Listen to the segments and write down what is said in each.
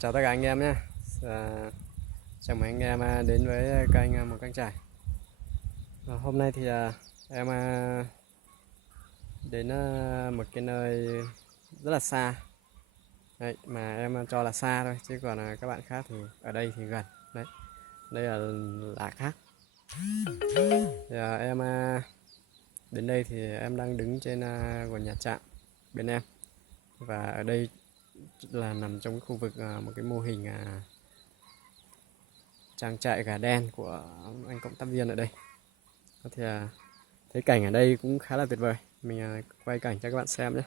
Chào tất cả anh em nhé. Chào mừng anh em đến với kênh Một Cánh Trải. Hôm nay thì em đến một cái nơi rất là xa. Đấy, mà em cho là xa thôi, chứ còn các bạn khác thì ở đây thì gần. Đấy, đây là Lạ Khác. Em đến đây thì em đang đứng trên của nhà trạm bên em. Và ở đây là nằm trong khu vực một cái mô hình trang trại gà đen của anh cộng tác viên ở đây. Thì thấy cảnh ở đây cũng khá là tuyệt vời. Mình quay cảnh cho các bạn xem nhé.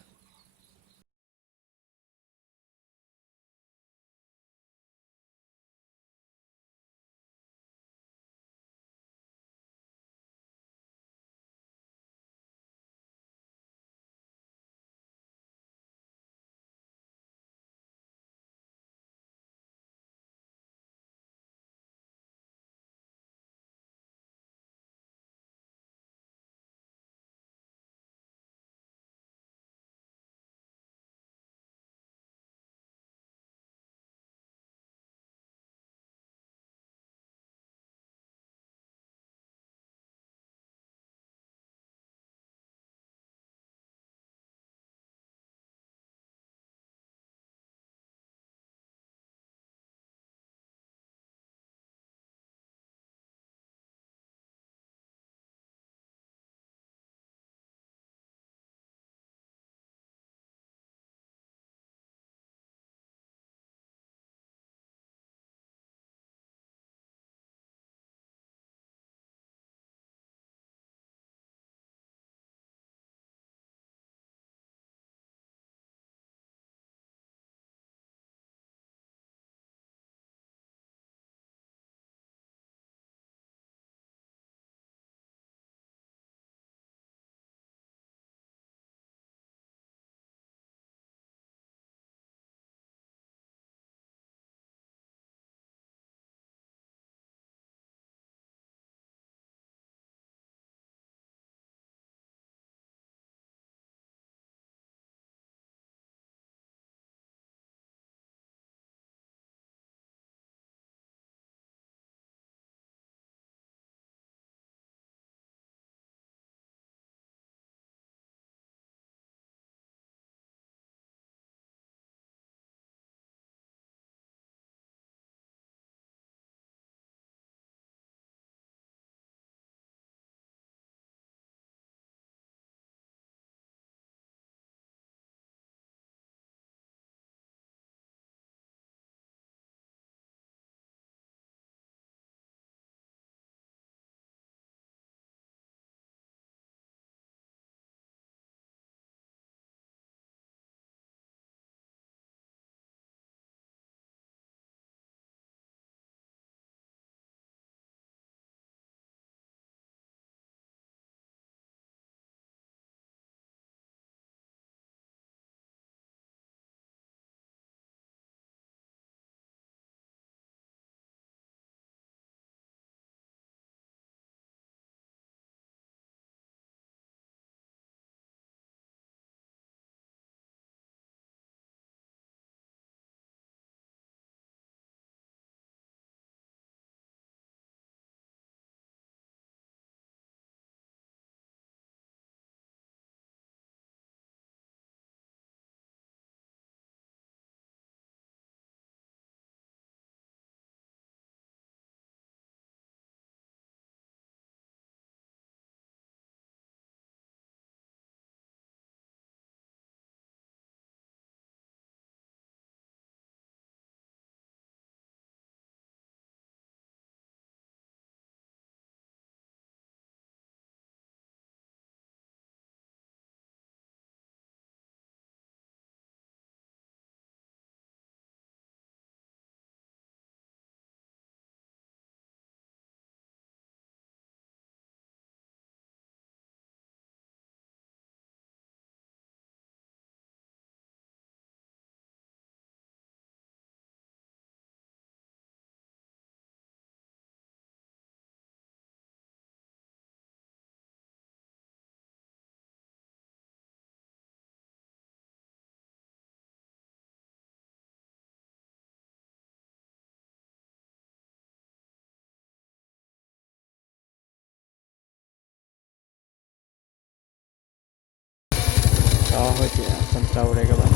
to hơi chị con trâu đây các bạn.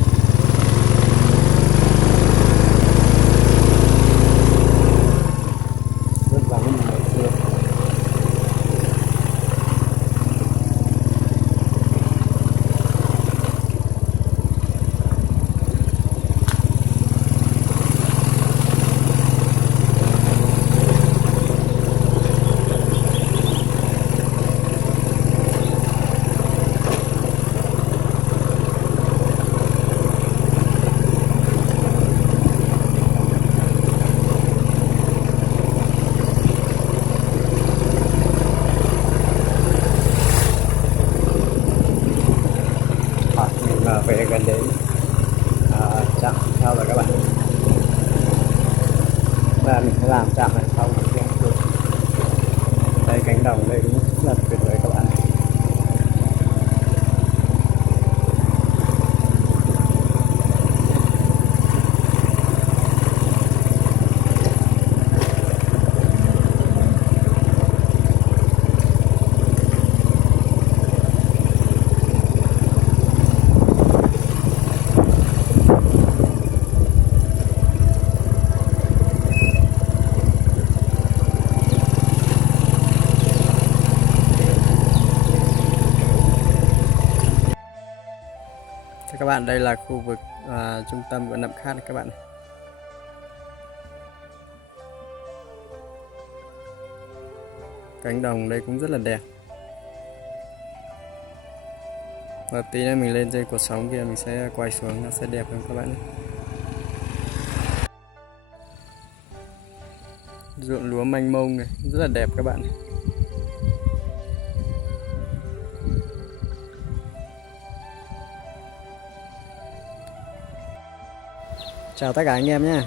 Rất là mình ngày xưa. Mình về gần đến trạm sau rồi các bạn, và mình sẽ làm trạm này sau một tiếng được. Đây cánh đồng đây đúng rất là tuyệt vời các bạn. Các bạn, đây là khu vực trung tâm của Nậm Khát này các bạn. Cánh đồng đây cũng rất là đẹp. Và tí nữa mình lên trên cột sóng kia mình sẽ quay xuống, nó sẽ đẹp hơn các bạn. Ruộng lúa mênh mông này, rất là đẹp các bạn. Chào tất cả anh em nhé.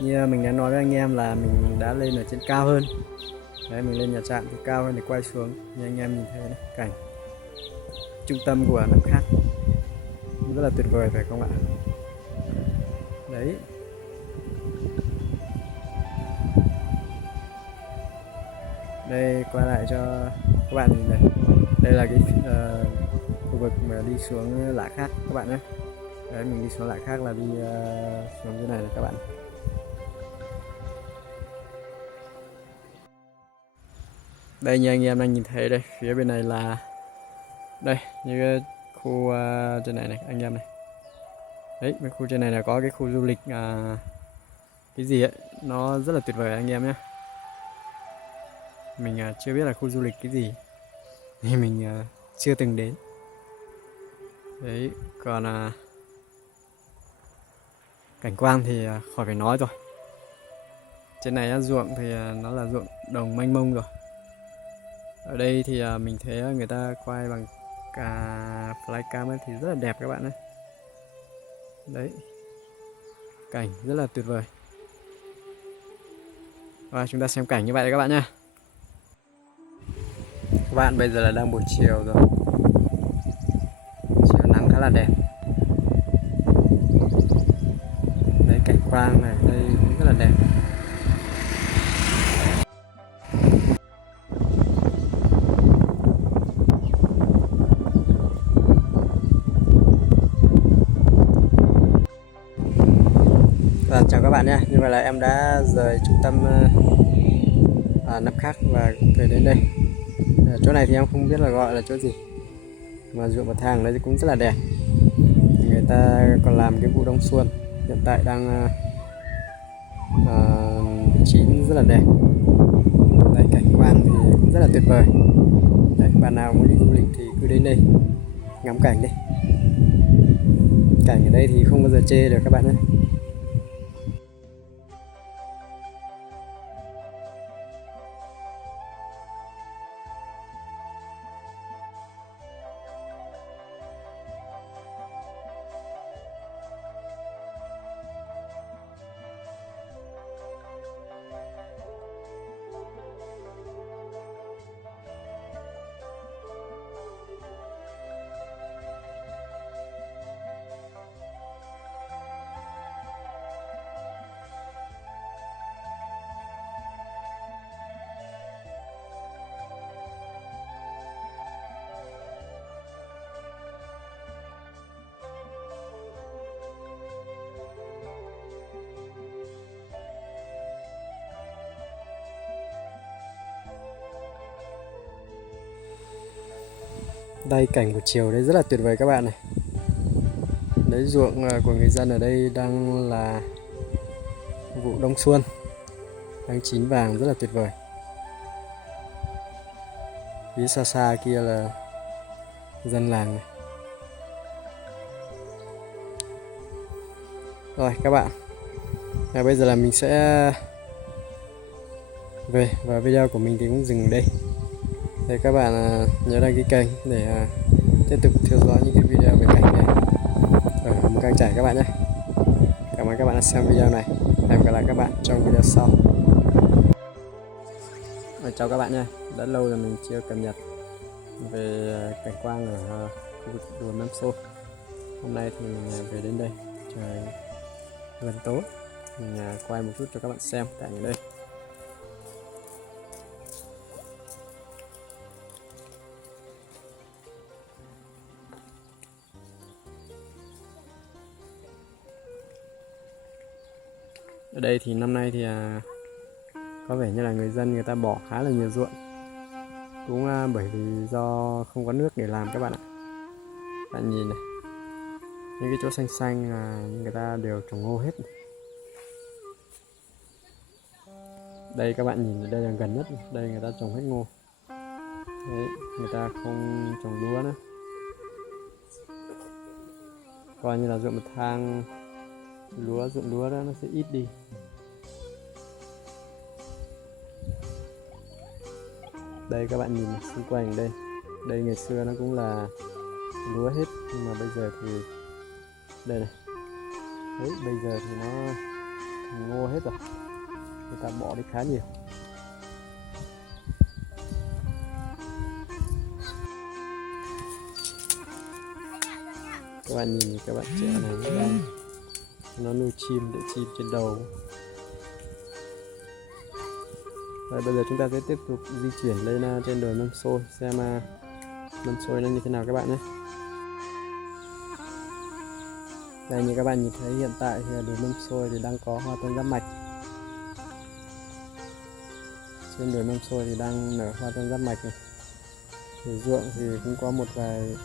Như mình đã nói với anh em là mình đã lên ở trên cao hơn. Đấy, mình lên nhà trạm thì cao hơn để quay xuống. Như anh em nhìn thấy đấy, cảnh trung tâm của Nậm Khát rất là tuyệt vời phải không ạ? Đấy. Đây quay lại cho các bạn nhìn này. Đây là cái khu vực mà đi xuống Lạ Khát các bạn nhé. Đấy, mình đi xuống Lạ Khát là đi xuống dưới này các bạn. Đây như anh em đang nhìn thấy đây, phía bên này là đây như cái khu trên này này anh em này. Đấy, cái khu trên này là có cái khu du lịch cái gì ấy, nó rất là tuyệt vời anh em nhé. Mình chưa biết là khu du lịch cái gì thì mình chưa từng đến. Đấy, còn cảnh quan thì khỏi phải nói rồi. Trên này ruộng thì nó là ruộng đồng mênh mông rồi. Ở đây thì mình thấy người ta quay bằng cả flycam ấy thì rất là đẹp các bạn ấy. Đấy, cảnh rất là tuyệt vời. Và chúng ta xem cảnh như vậy đấy các bạn nhé. Các bạn, bây giờ là đang buổi chiều rồi, chiều nắng khá là đẹp. Đấy, cảnh quang này đây cũng rất là đẹp. Và chào các bạn nhé, như vậy là em đã rời trung tâm Nậm Khát và về đến đây. Chỗ này thì em không biết là gọi là chỗ gì, mà ruộng bậc thang đấy cũng rất là đẹp. Người ta còn làm cái vụ đông xuân, hiện tại đang chín rất là đẹp. Đấy, cảnh quan thì cũng rất là tuyệt vời. Đấy, bạn nào muốn đi du lịch thì cứ đến đây ngắm cảnh đi. Cảnh ở đây thì không bao giờ chê được các bạn nhé. Đây cảnh buổi chiều đây rất là tuyệt vời các bạn này. Đấy ruộng của người dân ở đây đang là vụ đông xuân, đang chín vàng rất là tuyệt vời. Phía xa xa kia là dân làng này. Rồi các bạn, bây giờ là mình sẽ về và video của mình thì cũng dừng ở đây. Để các bạn nhớ đăng ký kênh để tiếp tục theo dõi những cái video về cảnh này ở Mù Cang Chải các bạn nhé. Cảm ơn các bạn đã xem video này. Hẹn gặp lại các bạn trong video sau. Chào các bạn nha. Đã lâu rồi mình chưa cập nhật về cảnh quan ở khu vực đồi Mâm Xôi. Hôm nay thì mình về đến đây, trời gần tối, mình quay một chút cho các bạn xem cảnh ở đây. Ở đây thì năm nay thì có vẻ như là người dân người ta bỏ khá là nhiều ruộng, cũng bởi vì do không có nước để làm các bạn ạ. Bạn nhìn này, những cái chỗ xanh xanh người ta đều trồng ngô hết. Đây các bạn nhìn, đây là gần nhất, đây người ta trồng hết ngô. Đấy, người ta không trồng lúa nữa, coi như là ruộng bậc thang lúa, ruộng lúa đó nó sẽ ít đi. Đây các bạn nhìn xung quanh đây, đây ngày xưa nó cũng là lúa hết, nhưng mà bây giờ thì đây này, đấy bây giờ thì nó thành ngô hết rồi, người ta bỏ đi khá nhiều. Các bạn nhìn các bạn trẻ này nó nuôi chim, để chim trên đầu. Rồi bây giờ chúng ta sẽ tiếp tục di chuyển lên trên đồi Mâm Xôi, xem Mâm Xôi nó như thế nào các bạn nhé. Đây như các bạn nhìn thấy hiện tại thì đồi Mâm Xôi thì đang có hoa tam giác mạch. Trên đồi Mâm Xôi thì đang nở hoa tam giác mạch này. Thì ruộng thì cũng có một vài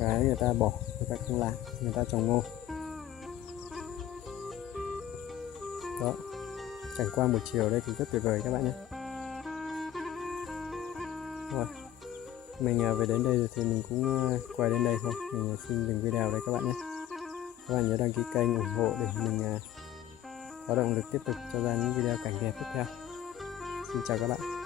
cái người ta bỏ, người ta không làm, người ta trồng ngô. Đó, cảnh quan buổi chiều đây thì rất tuyệt vời các bạn nhé. Rồi, mình về đến đây thì mình cũng quay đến đây thôi. Mình xin dừng video đây các bạn nhé. Các bạn nhớ đăng ký kênh ủng hộ để mình có động lực tiếp tục cho ra những video cảnh đẹp tiếp theo. Xin chào các bạn.